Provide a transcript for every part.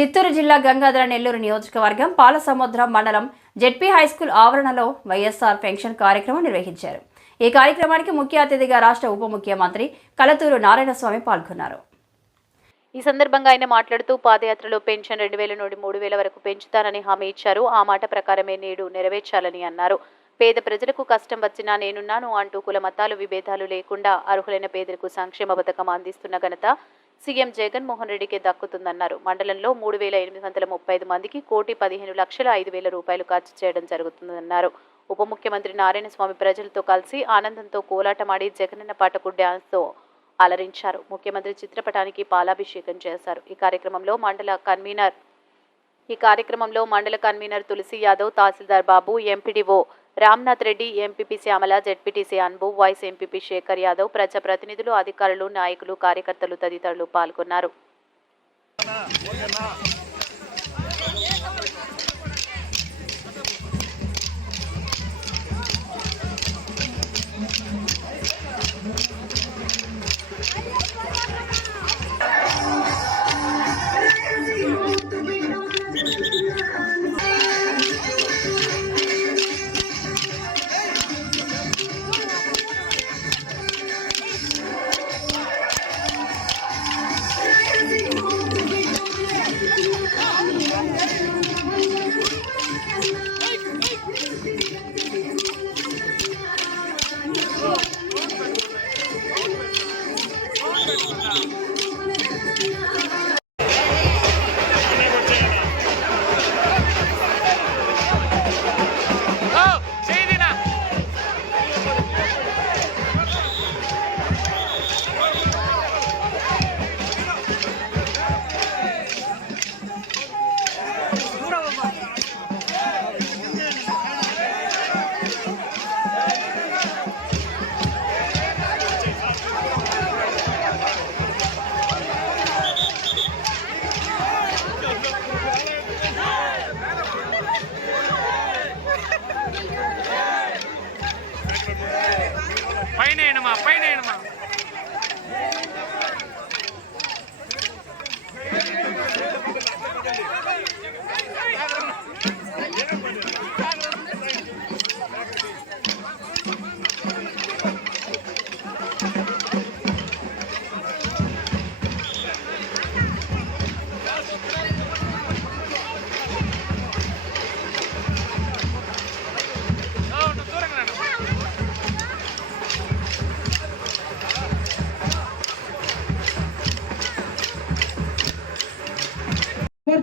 చిత్తూరు జిల్లా గంగాధర నెల్లూరు నియోజకవర్గం పాలసముద్రం మండలం జెడ్పీ హైస్కూల్ ఆవరణలో వైఎస్ఆర్ పెన్షన్ కార్యక్రమం నిర్వహించారు. ఈ కార్యక్రమానికి ముఖ్య అతిథిగా రాష్ట్ర ఉప ముఖ్యమంత్రి కలతూరు నారాయణస్వామి పాల్గొన్నారు. ఈ సందర్భంగా ఆయన మాట్లాడుతూ పాదయాత్రలో పెన్షన్ రెండు వేల నుండి మూడు వేల వరకు పెంచుతానని హామీ ఇచ్చారు. ఆ మాట ప్రకారమే నేడు నెరవేర్చాలని అన్నారు. పేద ప్రజలకు కష్టం వచ్చినా నేనున్నాను అంటూ కుల మతాలు విభేదాలు లేకుండా అర్హులైన పేదలకు సంక్షేమ పథకం అందిస్తున్న ఘనత సీఎం జగన్మోహన్ రెడ్డికి దక్కుతుందన్నారు. మండలంలో మూడు వేల ఎనిమిది వందల ముప్పై ఐదు మందికి కోటి పదిహేను లక్షల ఐదు వేల రూపాయలు ఖర్చు చేయడం జరుగుతుందన్నారు. ఉప ముఖ్యమంత్రి నారాయణస్వామి ప్రజలతో కలిసి ఆనందంతో కోలాటమాడి జగనన్న పాటకు డ్యాన్స్తో అలరించారు. ముఖ్యమంత్రి చిత్రపటానికి పాలాభిషేకం చేశారు. ఈ కార్యక్రమంలో మండల కన్వీనర్ ఈ కార్యక్రమంలో మండల convener Tulasi Yadav tahsildar Babu MPDO Ramnath Reddy MPP Shyamala ZPTC Anbu vice MPP Shekar Yadav ప్రజాప్రతినిధులు అధికారులు నాయకులు కార్యకర్తలు తదితరులు పాల్గొన్నారు.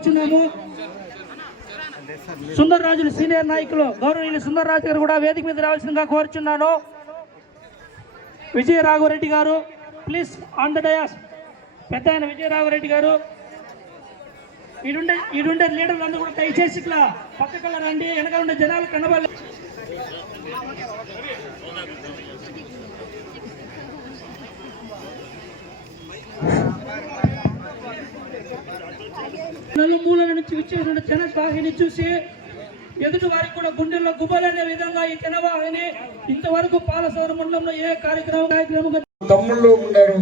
కోరుచున్నాము సుందర్ రాజులు సీనియర్ నాయకులు గౌరవనీయులు సుందర్ రాజు గారు కూడా వేదిక మీద రావాల్సిందిగా కోరుచున్నాను. విజయ రాఘవరెడ్డి గారు ప్లీజ్ ఆన్ ద డయాస్ పెద్ద ఆయన విజయ రాఘవరెడ్డి గారు. ఈడుండే ఈడుండే లీడర్లు అందరూ కూడా దయచేసి ఇట్లా పక్కకల్లా రండి. వెనక ఉండే జనాలు కనబడలేదు నలుమూలల నుంచి విచ్చేసిన జనవాహిని చూసి ఎదుటి వారికి కూడా గుండెల్లో గుబలనే విధంగా ఈ జనవాహిని ఇంతవరకు పాలసవర మండలంలో ఏ కార్యక్రమం కార్యక్రమం తమ్ముళ్ళు ఉన్నారు.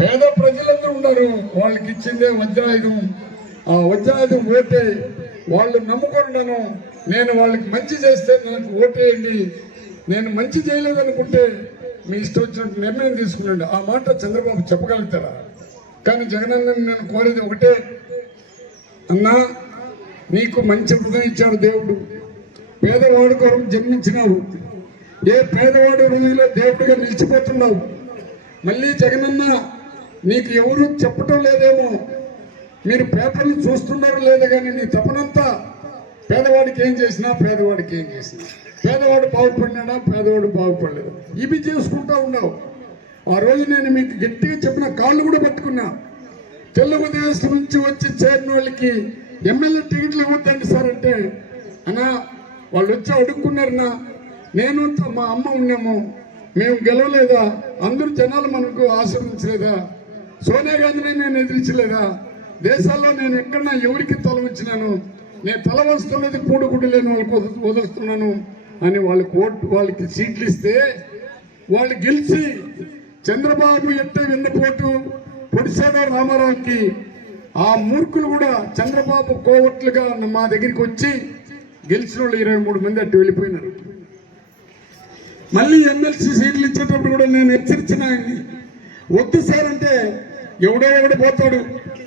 పేద ప్రజలందరూ ఉన్నారు. వాళ్ళకి ఇచ్చిందే వజ్రాయుధం. ఆ వజ్రాయుధం ఓటే. వాళ్ళు నమ్ముకున్నాను నేను వాళ్ళకి మంచి చేస్తే నాకు ఓటేయండి. నేను మంచి చేయలేదనుకుంటే మీ ఇష్టం వచ్చినట్టు నిర్ణయం తీసుకున్నాండి ఆ మాట చంద్రబాబు చెప్పగలుగుతారా? కానీ జగనన్న నేను కోరేది ఒకటే. అన్నా నీకు మంచి హృదయం ఇచ్చాడు దేవుడు. పేదవాడి కొరకు జన్మించినావు. ఏ పేదవాడి హృదయంలో దేవుడిగా నిలిచిపోతున్నావు? మళ్ళీ జగనన్న నీకు ఎవరు చెప్పటం లేదేమో. మీరు పేపర్లు చూస్తున్నారు లేదో కానీ నీ తపనంతా పేదవాడికి ఏం చేసినా పేదవాడికి ఏం చేసినా. పేదవాడు బాగుపడినాడా? పేదవాడు బాగుపడలేదు. ఇవి చేసుకుంటా ఉన్నావు. ఆ రోజు నేను మీకు గట్టిగా చెప్పిన కాళ్ళు కూడా పట్టుకున్నా. తెలుగుదేశం నుంచి వచ్చి చేరిన వాళ్ళకి ఎమ్మెల్యే టికెట్లు ఇవ్వద్దండి సార్ అంటే అన్నా వాళ్ళు వచ్చి అడుక్కున్నారనా నేను మా అమ్మ ఉన్నాము మేము గెలవలేదా? అందరూ జనాలు మనకు ఆశీర్వదించలేదా సోనియా గాంధీని నేను ఎదిరించలేదా? దేశాల్లో నేను ఎక్కడన్నా ఎవరికి తల ఉంచినాను నేను తల వస్తున్నది కూడుకుడు లేని వాళ్ళకి వద- అని వాళ్ళకి ఓటు వాళ్ళకి సీట్లు ఇస్తే వాళ్ళు గెలిచి చంద్రబాబు ఎట్ట వెన్నపోటు పొడిశాడో రామారావుకి ఆ మూర్ఖులు కూడా చంద్రబాబు కోవట్లుగా మా దగ్గరికి వచ్చి గెలిచిన వాళ్ళు ఇరవై మూడు మంది అట్టు వెళ్ళిపోయినారు. మళ్ళీ ఎమ్మెల్సీ సీట్లు ఇచ్చేటప్పుడు కూడా నేను హెచ్చరించిన ఆయన్ని. వద్దు సార్ అంటే ఎవడో ఎవడు పోతాడు.